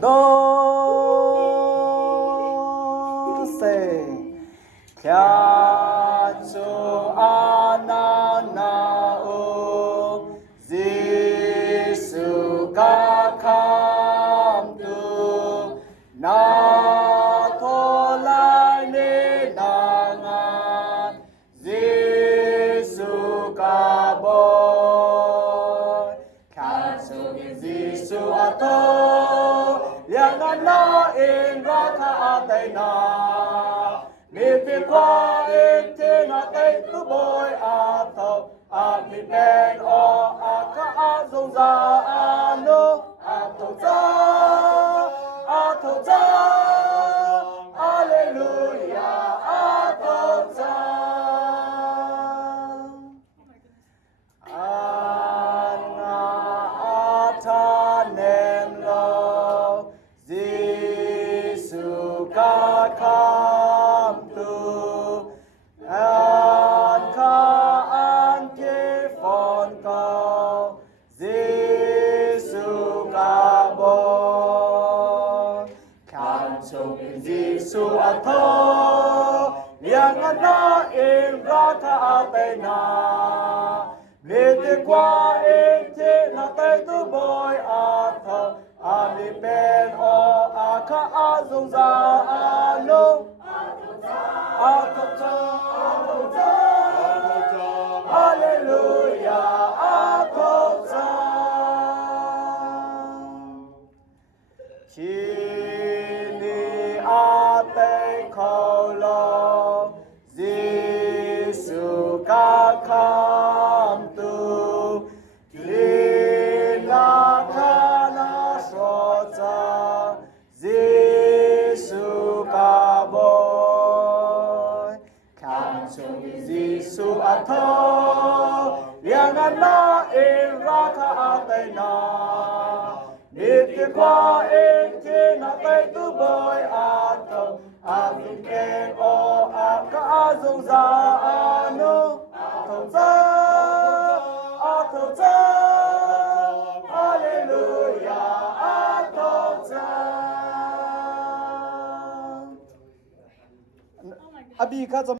đô se kya chu anana o Giêsu ca kham tu na tho lai ne na nga Giêsu ca bo kya chu Giêsu a to yang na in ra tha tai na mi pi qua in te na tai tu boy a thâu a mi ben o a ka a zong za a no a thâu za hallelujah a thâu za ana a tha nem lo Giêsu ca kham tu an ca an ke phon cao Giêsu ca bo kham chung Giêsu a tho yang na in ra tha te na mi te qua in te na te tu boy a tho a mi ben o a ka a zong za a no a tho za hallelujah a tho za chi ni a te khâu lo Giêsu ca kham tu ki na kha na so cha Giêsu ca bo kham chung Giêsu a tho yang na in ra kha te na mi ti qua in ti na te tu boy a tho a mi ken o a ka a zong za a no a thâu za hallelujah a thâu za abi ka